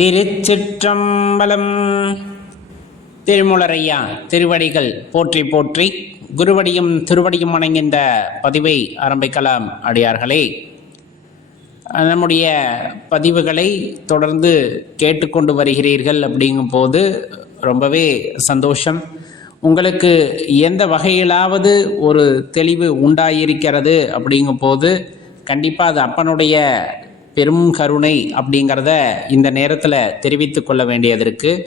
திருச்சிற்றம்பலம். திருமூலரையா திருவடிகள் போற்றி போற்றி, குருவடியும் திருவடியும் வணங்கின்ற பதிவை ஆரம்பிக்கலாம். அடியார்களே, நம்முடைய பதிவுகளை தொடர்ந்து கேட்டுக்கொண்டு வருகிறீர்கள். அப்படிங்கும் போது ரொம்பவே சந்தோஷம். உங்களுக்கு எந்த வகையிலாவது ஒரு தெளிவு உண்டாயிருக்கிறது அப்படிங்கும் போது கண்டிப்பாக அது அப்பனுடைய பெரும் கருணை அப்படிங்கிறத இந்த நேரத்தில் தெரிவித்து கொள்ள வேண்டியது இருக்குது.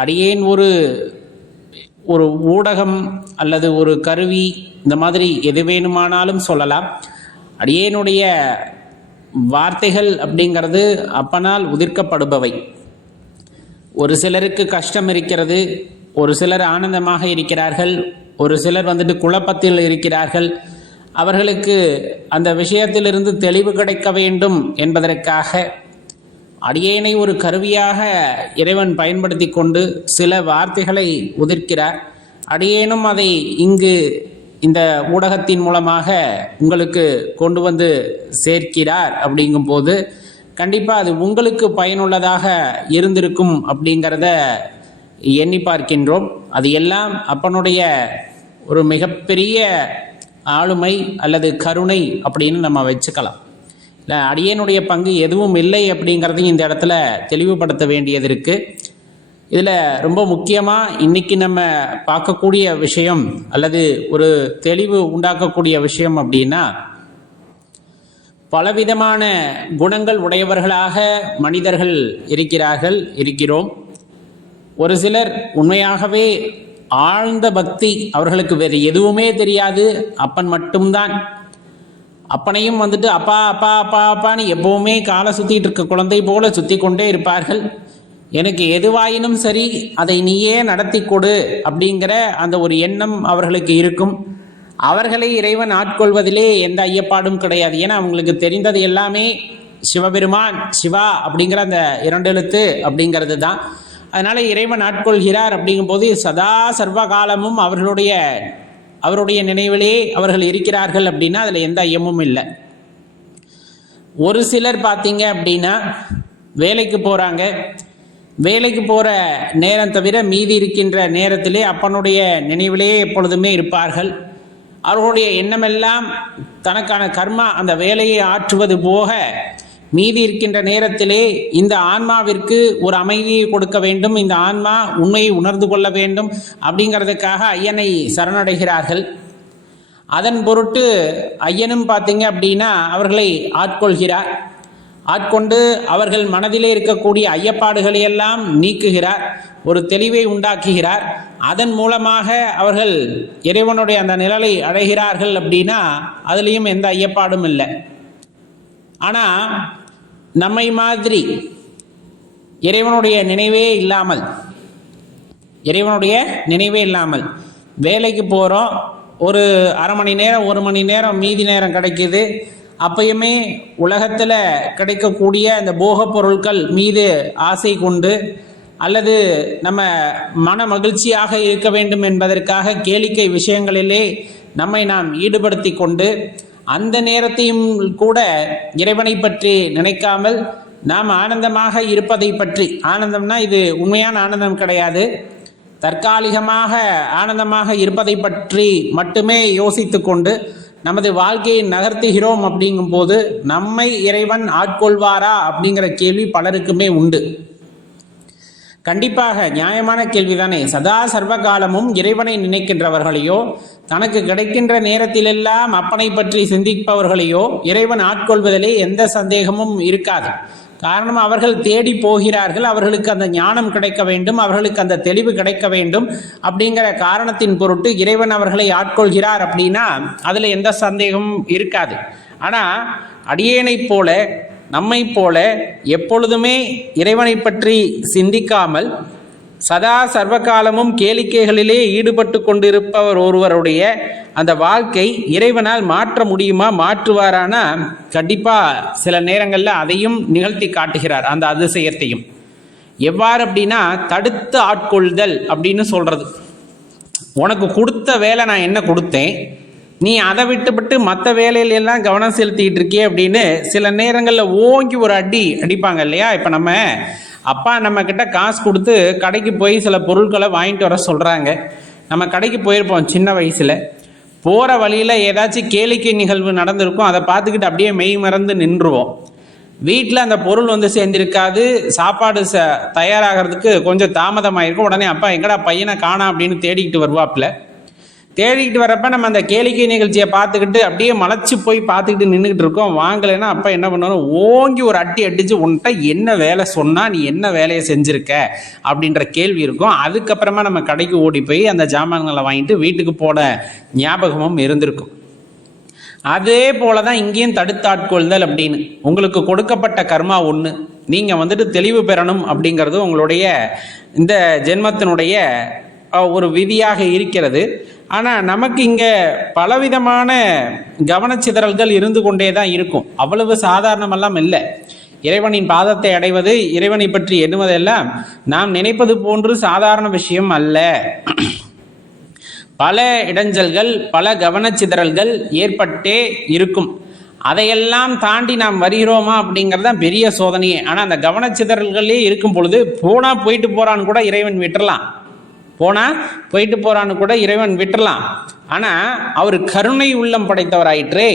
அடியேன் ஒரு ஊடகம் அல்லது ஒரு கருவி, இந்த மாதிரி எது வேணுமானாலும் சொல்லலாம். அடியேனுடைய வார்த்தைகள் அப்படிங்கிறது அப்பனால் உதிர்க்கப்படுபவை. ஒரு சிலருக்கு கஷ்டம் இருக்கிறது, ஒரு சிலர் ஆனந்தமாக இருக்கிறார்கள், ஒரு சிலர் குழப்பத்தில் இருக்கிறார்கள். அவர்களுக்கு அந்த விஷயத்திலிருந்து தெளிவு கிடைக்க வேண்டும் என்பதற்காக அடியேனை ஒரு கருவியாக இறைவன் பயன்படுத்தி கொண்டு சில வார்த்தைகளை உதிர்க்கிறார். அடியேனும் அதை இங்கு இந்த ஊடகத்தின் மூலமாக உங்களுக்கு கொண்டு வந்து சேர்க்கிறார். அப்படிங்கும்போது கண்டிப்பாக அது உங்களுக்கு பயனுள்ளதாக இருந்திருக்கும் அப்படிங்கிறத எண்ணி பார்க்கின்றோம். அது எல்லாம் அப்பனுடைய ஒரு மிகப்பெரிய ஆளுமை அல்லது கருணை அப்படின்னு நம்ம வச்சுக்கலாம். இல்லை, அடியேனுடைய பங்கு எதுவும் இல்லை அப்படிங்கிறதையும் இந்த இடத்துல தெளிவுபடுத்த வேண்டியது இருக்குது. இதில் ரொம்ப முக்கியமாக இன்றைக்கி நம்ம பார்க்கக்கூடிய விஷயம் அல்லது ஒரு தெளிவு உண்டாக்கக்கூடிய விஷயம் அப்படின்னா, பலவிதமான குணங்கள் உடையவர்களாக மனிதர்கள் இருக்கிறோம். ஒரு சிலர் உண்மையாகவே ஆழ்ந்த பக்தி, அவர்களுக்கு வேறு எதுவுமே தெரியாது, அப்பன் மட்டும்தான். அப்பனையும் அப்பா அப்பா அப்பா அப்பான்னு எப்பவுமே காலை சுற்றிட்டு இருக்க குழந்தை போல சுற்றி கொண்டே இருப்பார்கள். எனக்கு எதுவாயினும் சரி, அதை நீயே நடத்தி கொடு அப்படிங்கிற அந்த ஒரு எண்ணம் அவர்களுக்கு இருக்கும். அவர்களை இறைவன் ஆட்கொள்வதிலே எந்த ஐயப்பாடும் கிடையாது. ஏன்னா அவங்களுக்கு தெரிந்தது எல்லாமே சிவபெருமான், சிவா அப்படிங்கிற அந்த 2 எழுத்து அப்படிங்கிறது தான். அதனால இறைவன் ஆட்கொள்கிறார். அப்படிங்கும்போது சதா சர்வ காலமும் அவருடைய நினைவிலே அவர்கள் இருக்கிறார்கள் அப்படின்னா அதில் எந்த ஐயமும் இல்லை. ஒரு சிலர் பார்த்தீங்க அப்படின்னா வேலைக்கு போகிறாங்க. வேலைக்கு போகிற நேரம் தவிர மீதி இருக்கின்ற நேரத்திலே அப்பனுடைய நினைவிலே எப்பொழுதுமே இருப்பார்கள். அவர்களுடைய எண்ணமெல்லாம் தனக்கான கர்மா, அந்த வேலையை ஆற்றுவது போக மீதி இருக்கின்ற நேரத்திலே இந்த ஆன்மாவிற்கு ஒரு அமைதியை கொடுக்க வேண்டும், இந்த ஆன்மா உண்மையை உணர்ந்து கொள்ள வேண்டும் அப்படிங்கிறதுக்காக ஐயனை சரணடைகிறார்கள். அதன் பொருட்டு ஐயனும் பார்த்தீங்க அப்படின்னா அவர்களை ஆட்கொள்கிறார். ஆட்கொண்டு அவர்கள் மனதிலே இருக்கக்கூடிய ஐயப்பாடுகளையெல்லாம் நீக்குகிறார், ஒரு தெளிவை உண்டாக்குகிறார். அதன் மூலமாக அவர்கள் இறைவனுடைய அந்த நிழலை அடைகிறார்கள். அப்படின்னா அதுலேயும் எந்த ஐயப்பாடும் இல்லை. ஆனால் நம்மை மாதிரி இறைவனுடைய நினைவே இல்லாமல் வேலைக்கு போகிறோம், ஒரு அரை மணி நேரம் 1 மணி நேரம் மீதி நேரம் கிடைக்கிது. அப்பயுமே உலகத்தில் கிடைக்கக்கூடிய அந்த போகப் பொருட்கள் மீது ஆசை கொண்டு அல்லது நம்ம மன மகிழ்ச்சியாக இருக்க வேண்டும் என்பதற்காக கேளிக்கை விஷயங்களிலே நம்மை நாம் ஈடுபடுத்தி கொண்டு அந்த நேரத்தையும் கூட இறைவனை பற்றி நினைக்காமல் நாம் ஆனந்தமாக இருப்பதை பற்றி, ஆனந்தம்னா இது உண்மையான ஆனந்தம் கிடையாது, தற்காலிகமாக ஆனந்தமாக இருப்பதை பற்றி மட்டுமே யோசித்து கொண்டு நமது வாழ்க்கையை நகர்த்துகிறோம். அப்படிங்கும்போது நம்மை இறைவன் ஆட்கொள்வாரா அப்படிங்கிற கேள்வி பலருக்குமே உண்டு. கண்டிப்பாக நியாயமான கேள்விதானே. சதா சர்வகாலமும் இறைவனை நினைக்கின்றவர்களையோ, தனக்கு கிடைக்கின்ற நேரத்திலெல்லாம் அப்பனை பற்றி சிந்திப்பவர்களையோ இறைவன் ஆட்கொள்வதிலே எந்த சந்தேகமும் இருக்காது. காரணம், அவர்கள் தேடி போகிறார்கள், அவர்களுக்கு அந்த ஞானம் கிடைக்க வேண்டும், அவர்களுக்கு அந்த தெளிவு கிடைக்க வேண்டும் அப்படிங்கிற காரணத்தின் பொருட்டு இறைவன் அவர்களை ஆட்கொள்கிறார். அப்படின்னா அதில் எந்த சந்தேகமும் இருக்காது. ஆனால் அடியேனை போல, நம்மை போல எப்பொழுதுமே இறைவனை பற்றி சிந்திக்காமல் சதா சர்வகாலமும் கேளிக்கைகளிலே ஈடுபட்டு கொண்டிருப்பவர் ஒருவருடைய அந்த வாழ்க்கை இறைவனால் மாற்ற முடியுமா, மாற்றுவாரானா கண்டிப்பாக சில நேரங்களில் அதையும் நிகழ்த்தி காட்டுகிறார். அந்த அதிசயத்தையும் எவ்வாறு அப்படின்னா, தடுத்து ஆட்கொள்தல் அப்படின்னு சொல்கிறது. உனக்கு கொடுத்த வேலை நான் என்ன கொடுத்தேன், நீ அதை விட்டுவிட்டு மற்ற வேலையிலெல்லாம் கவனம் செலுத்திக்கிட்டு இருக்கியே அப்படின்னு சில நேரங்களில் ஓங்கி ஒரு அடிப்பாங்க இல்லையா. இப்போ நம்ம அப்பா நம்ம கிட்ட காசு கொடுத்து கடைக்கு போய் சில பொருட்களை வாங்கிட்டு வர சொல்கிறாங்க. நம்ம கடைக்கு போயிருப்போம் சின்ன வயசில். போகிற வழியில் ஏதாச்சும் கேளிக்கை நிகழ்வு நடந்திருக்கும், அதை பார்த்துக்கிட்டு அப்படியே மெய் மறந்து நின்றுவோம். வீட்டில் அந்த பொருள் வந்து சேர்ந்திருக்காது, சாப்பாடு தயாராகிறதுக்கு கொஞ்சம் தாமதமாயிருக்கும். உடனே அப்பா எங்கடா பையனை காணோம் அப்படின்னு தேடிக்கிட்டு வருவாப்பில். தேடிக்கிட்டு வரப்ப நம்ம அந்த கேளிக்கை நிகழ்ச்சியை பார்த்துக்கிட்டு அப்படியே மலைச்சு போய் பார்த்துக்கிட்டு நின்றுக்கிட்டு இருக்கோம். வாங்கலைன்னா அப்பா என்ன பண்ணுவோம், ஓங்கி ஒரு அட்டி அடித்து உன்கிட்ட என்ன வேலை சொன்னால் நீ என்ன வேலையை செஞ்சுருக்க அப்படின்ற கேள்வி இருக்கும். அதுக்கப்புறமா நம்ம கடைக்கு ஓடி போய் அந்த ஜாமான்களை வாங்கிட்டு வீட்டுக்கு போன ஞாபகமும் இருந்திருக்கும். அதே போல தான் இங்கேயும் தடுத்தாட்கொள்தல் அப்படின்னு. உங்களுக்கு கொடுக்கப்பட்ட கர்மா ஒன்று, நீங்கள் வந்துட்டு தெளிவு பெறணும் அப்படிங்கிறது உங்களுடைய இந்த ஜென்மத்தினுடைய ஒரு விதியாக இருக்கிறது. ஆனால் நமக்கு இங்கே பலவிதமான கவனச்சிதறல்கள் இருந்து கொண்டே தான் இருக்கும். அவ்வளவு சாதாரணமெல்லாம் இல்லை. இறைவனின் பாதத்தை அடைவது, இறைவனை பற்றி எண்ணுவதெல்லாம் நாம் நினைப்பது போன்று சாதாரண விஷயம் அல்ல. பல இடைஞ்சல்கள், பல கவனச்சிதறல்கள் ஏற்பட்டே இருக்கும். அதையெல்லாம் தாண்டி நாம் வருகிறோமா அப்படிங்கிறது தான் பெரிய சோதனையே. ஆனால் அந்த கவனச்சிதறல்களே இருக்கும் பொழுது போனால் போயிட்டு போகிறான்னு கூட இறைவன் விட்டுறலாம். போயிட்டு போறான்னு கூட இறைவன் விட்டுறலாம். ஆனா அவர் கருணை உள்ளம் படைத்தவர் ஆயிற்றே.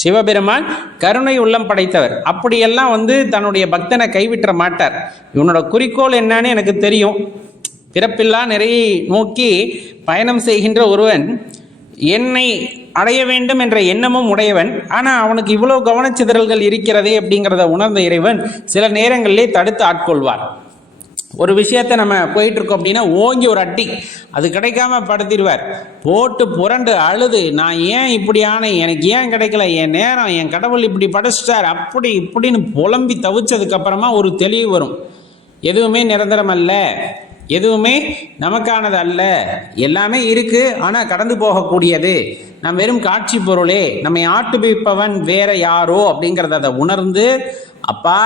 சிவபெருமான் கருணை உள்ளம் படைத்தவர். அப்படியெல்லாம் வந்து தன்னுடைய பக்தனை கைவிட்ட மாட்டார். இவனோட குறிக்கோள் என்னன்னு எனக்கு தெரியும். பிறப்பில்லா நிறையை நோக்கி பயணம் செய்கின்ற ஒருவன் என்னை அடைய வேண்டும் என்ற எண்ணமும் உடையவன். ஆனால் அவனுக்கு இவ்வளோ கவனச்சிதறல்கள் இருக்கிறதே அப்படிங்கிறத உணர்ந்த இறைவன் சில நேரங்களிலே தடுத்து ஆட்கொள்வார். ஒரு விஷயத்தை நம்ம போயிட்டு இருக்கோம் அப்படின்னா ஓங்கி ஒரு அட்டி, அது கிடைக்காம படுத்திடுவார். போட்டு புரண்டு அழுது, நான் ஏன் இப்படியான, எனக்கு ஏன் கிடைக்கல, என் நேரம், என் கடவுள் இப்படி படைச்சிட்டார், அப்படி இப்படின்னு புலம்பி தவிச்சதுக்கு அப்புறமா ஒரு தெளிவு வரும். எதுவுமே நிரந்தரம் அல்ல, எதுவுமே நமக்கானது அல்ல, எல்லாமே இருக்கு, ஆனால் கடந்து போகக்கூடியது. நம்ம வெறும் காட்சி பொருளே, நம்மை ஆட்டுவிப்பவன் வேற யாரோ அப்படிங்கிறத அதை உணர்ந்து, அப்பா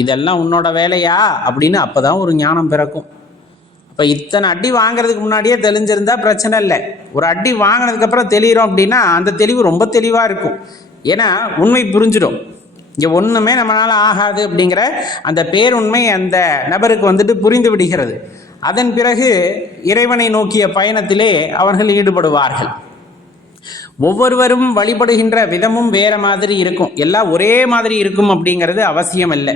இதெல்லாம் உன்னோட வேலையா அப்படின்னு அப்போதான் ஒரு ஞானம் பிறக்கும். அப்போ இத்தனை அடி வாங்கிறதுக்கு முன்னாடியே தெளிஞ்சிருந்தா பிரச்சனை இல்லை. ஒரு அடி வாங்கினதுக்கப்புறம் தெளிகிறோம் அப்படின்னா அந்த தெளிவு ரொம்ப தெளிவாக இருக்கும். ஏன்னா உண்மை புரிஞ்சிடும். இங்கே ஒன்றுமே நம்மளால் ஆகாது அப்படிங்கிற அந்த பேருண்மை அந்த நபருக்கு வந்துட்டு புரிந்து விடுகிறது. அதன் பிறகு இறைவனை நோக்கிய பயணத்திலே அவர்கள் ஈடுபடுவார்கள். ஒவ்வொருவரும் வழிபடுகின்ற விதமும் வேற மாதிரி இருக்கும். எல்லாம் ஒரே மாதிரி இருக்கும் அப்படிங்கிறது அவசியம் இல்லை.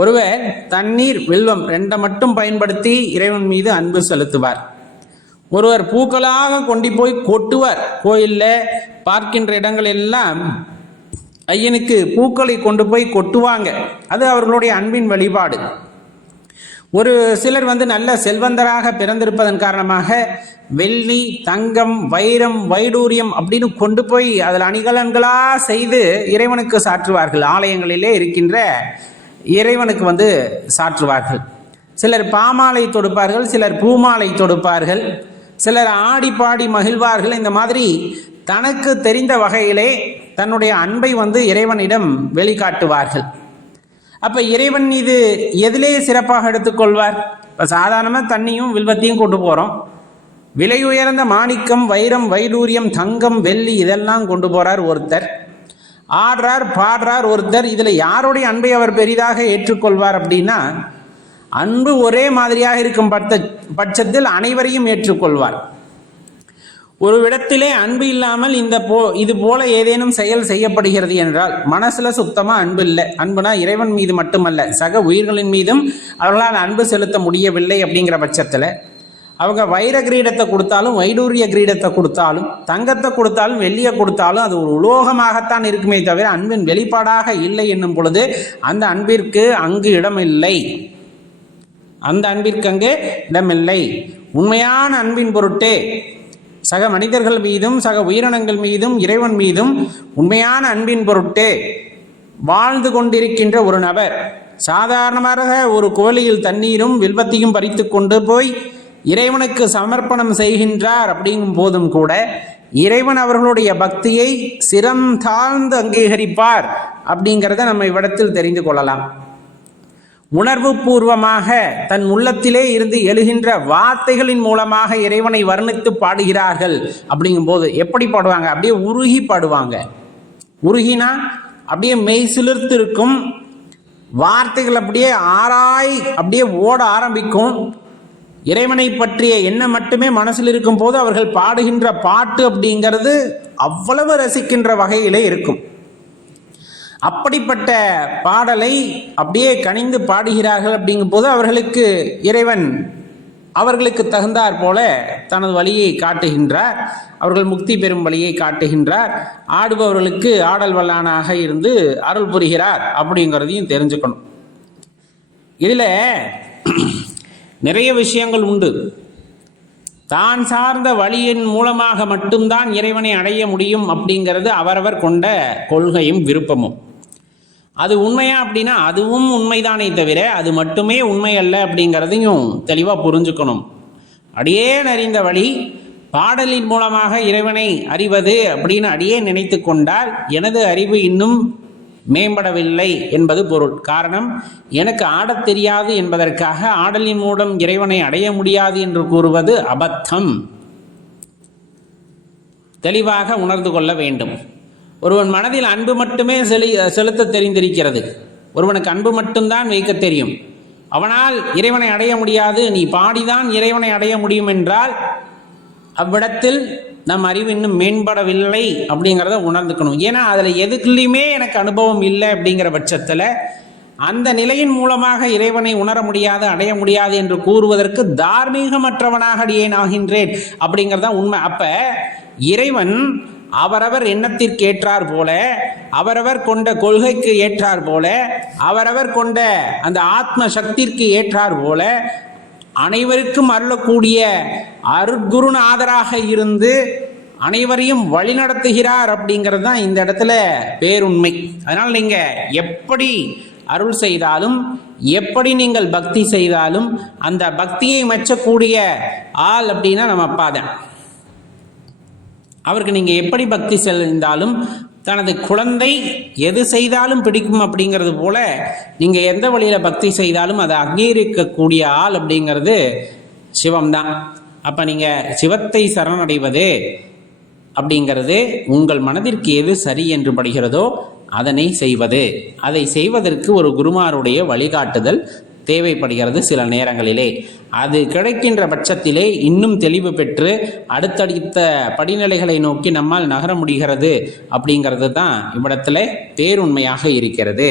ஒருவர் தண்ணீர், வில்வம் ரெண்டை மட்டும் பயன்படுத்தி இறைவன் மீது அன்பு செலுத்துவார். ஒருவர் பூக்களாக கொண்டு போய் கொட்டுவார். கோயிலில் பார்க்கின்ற இடங்கள் எல்லாம் ஐயனுக்கு பூக்களை கொண்டு போய் கொட்டுவாங்க. அது அவர்களுடைய அன்பின் வழிபாடு. ஒரு சிலர் வந்து நல்ல செல்வந்தராக பிறந்திருப்பதன் காரணமாக வெள்ளி, தங்கம், வைரம், வைடூரியம் அப்படின்னு கொண்டு போய் அதில் அணிகலன்களா செய்து இறைவனுக்கு சாற்றுவார்கள். ஆலயங்களிலே இருக்கின்ற இறைவனுக்கு வந்து சாற்றுவார்கள். சிலர் பாமாலை தொடுப்பார்கள், சிலர் பூமாலை தொடுப்பார்கள், சிலர் ஆடி பாடி மகிழ்வார்கள். இந்த மாதிரி தனக்கு தெரிந்த வகையிலே தன்னுடைய அன்பை வந்து இறைவனிடம் வெளிக்காட்டுவார்கள். அப்போ இறைவன் இது எதிலே சிறப்பாக எடுத்துக்கொள்வார்? இப்போ சாதாரணமாக தண்ணியும் வில்வத்தையும் கொண்டு போகிறோம். விலை உயர்ந்த மாணிக்கம், வைரம், வைடூரியம், தங்கம், வெள்ளி இதெல்லாம் கொண்டு போகிறார் ஒருத்தர். ஆடுறார், பாடுறார் ஒருத்தர். இதில் யாருடைய அன்பை அவர் பெரிதாக ஏற்றுக்கொள்வார் அப்படின்னா, அன்பு ஒரே மாதிரியாக இருக்கும் பட்சத்தில் அனைவரையும் ஏற்றுக்கொள்வார். ஒரு இடத்திலே அன்பு இல்லாமல் இது போல ஏதேனும் செயல் செய்யப்படுகிறது என்றால் மனசுல சுத்தமா அன்பு இல்லை. அன்புனா இறைவன் மீது மட்டுமல்ல, சக உயிர்களின் மீதும் அவர்களால் அன்பு செலுத்த முடியவில்லை. அப்படிங்கிற பட்சத்தில் அவங்க வைர கிரீடத்தை கொடுத்தாலும், வைடூரிய கிரீடத்தை கொடுத்தாலும், தங்கத்தை கொடுத்தாலும், வெள்ளியை கொடுத்தாலும் அது ஒரு உலோகமாகத்தான் இருக்குமே தவிர அன்பின் வெளிப்பாடாக இல்லை என்னும் பொழுது அந்த அன்பிற்கு அங்கு இடமில்லை. அந்த அன்பிற்கு அங்கு இடமில்லை. உண்மையான அன்பின் பொருட்டே சக மனிதர்கள் மீதும் சக உயிரினங்கள் மீதும் இறைவன் மீதும் உண்மையான அன்பின் பொருட்டே வாழ்ந்து கொண்டிருக்கின்ற ஒரு நபர் சாதாரணமாக ஒரு கோழியில் தண்ணீரும் வில்வத்தையும் பறித்து கொண்டு போய் இறைவனுக்கு சமர்ப்பணம் செய்கின்றார். அப்படிங்கும் போதும் கூட இறைவன் அவர்களுடைய பக்தியை சிரம் தாழ்ந்து அங்கீகரிப்பார் அப்படிங்கிறத நம்ம இவ்விடத்தில் தெரிந்து கொள்ளலாம். உணர்வு பூர்வமாக தன் உள்ளத்திலே இருந்து எழுகின்ற வார்த்தைகளின் மூலமாக இறைவனை வர்ணித்து பாடுகிறார்கள். அப்படிங்கும் போது எப்படி பாடுவாங்க? அப்படியே உருகி பாடுவாங்க. உருகினா அப்படியே மெய் சிலிர்த்து இருக்கும். வார்த்தைகள் அப்படியே அப்படியே ஓட ஆரம்பிக்கும். இறைவனை பற்றிய எண்ணம் மட்டுமே மனசில் இருக்கும் போது அவர்கள் பாடுகின்ற பாட்டு அப்படிங்கிறது அவ்வளவு ரசிக்கின்ற வகையிலே இருக்கும். அப்படிப்பட்ட பாடலை அப்படியே கனிந்து பாடுகிறார்கள். அப்படிங்கும் போது அவர்களுக்கு இறைவன் அவர்களுக்கு தகுந்தாற் போல தனது வழியை காட்டுகின்றார். அவர்கள் முக்தி பெறும் வழியை காட்டுகின்றார். ஆடுபவர்களுக்கு ஆடல் வல்லானாக இருந்து அருள் புரிகிறார் அப்படிங்கிறதையும் தெரிஞ்சுக்கணும். இதில் நிறைய விஷயங்கள் உண்டு. தான் சார்ந்த வழியின் மூலமாக மட்டும்தான் இறைவனை அடைய முடியும் அப்படிங்கிறது அவரவர் கொண்ட கொள்கையும் விருப்பமும். அது உண்மையா அப்படின்னா அதுவும் உண்மைதானே தவிர அது மட்டுமே உண்மை அல்ல அப்படிங்கிறதையும் தெளிவாக புரிஞ்சுக்கணும். அடியேன் அறிந்த வழி பாடலின் மூலமாக இறைவனை அறிவது அப்படின்னு அடியேன் நினைத்து கொண்டால் எனது அறிவு இன்னும் மேம்படவில்லை என்பது பொருள். காரணம், எனக்கு ஆடத் தெரியாது என்பதற்காக ஆடலின் மூலம் இறைவனை அடைய முடியாது என்று கூறுவது அபத்தம். தெளிவாக உணர்ந்து கொள்ள வேண்டும். ஒருவன் மனதில் அன்பு மட்டுமே செலுத்த தெரிந்திருக்கிறது. ஒருவனுக்கு அன்பு மட்டும்தான் வைக்க தெரியும். அவனால் இறைவனை அடைய முடியாது, நீ பாடிதான் இறைவனை அடைய முடியும் என்றால் அவ்விடத்தில் நம் அறிவு இன்னும் மேம்படவில்லை அப்படிங்கிறத உணர்ந்துக்கணும். ஏன்னா அதில் எதுக்குலையுமே எனக்கு அனுபவம் இல்லை அப்படிங்கிற பட்சத்தில் அந்த நிலையின் மூலமாக இறைவனை உணர முடியாது, அடைய முடியாது என்று கூறுவதற்கு தார்மீகமற்றவனாக அடியேன் ஆகின்றேன் அப்படிங்கிறதான் உண்மை. அப்ப இறைவன் அவரவர் எண்ணத்திற்கு ஏற்றார் போல, அவரவர் கொண்ட கொள்கைக்கு ஏற்றார் போல, அவரவர் கொண்ட அந்த ஆத்ம சக்திற்கு ஏற்றார் போல அனைவருக்கும் அருளக்கூடிய அருட்குருநாதராக இருந்து அனைவரையும் வழிநடத்துகிறார் அப்படிங்கிறது தான் இந்த இடத்துல பேருண்மை. அதனால் நீங்கள் எப்படி அருள் செய்தாலும், எப்படி நீங்கள் பக்தி செய்தாலும் அந்த பக்தியை மெச்சக்கூடிய ஆள் அப்படின்னா நம்ம அப்பா தான். அவருக்கு நீங்கள் எப்படி பக்தி செய்தாலும் தனது குழந்தை எது செய்தாலும் பிடிக்கும் அப்படிங்கிறது போல நீங்கள் எந்த வழியில் பக்தி செய்தாலும் அதை அங்கீகரிக்கக்கூடிய ஆள் அப்படிங்கிறது சிவம்தான். அப்போ நீங்கள் சிவத்தை சரணடைவது அப்படிங்கிறது உங்கள் மனதிற்கு எது சரி என்று படுகிறதோ அதனை செய்வது. அதை செய்வதற்கு ஒரு குருமாருடைய வழிகாட்டுதல் தேவைப்படுகிறது. சில நேரங்களிலே அது கிடைக்கின்ற பட்சத்திலே இன்னும் தெளிவு பெற்று அடுத்தடுத்த படிநிலைகளை நோக்கி நம்மால் நகர முடிகிறது அப்படிங்கிறது தான் இவ்விடத்தில் பேருண்மையாக இருக்கிறது.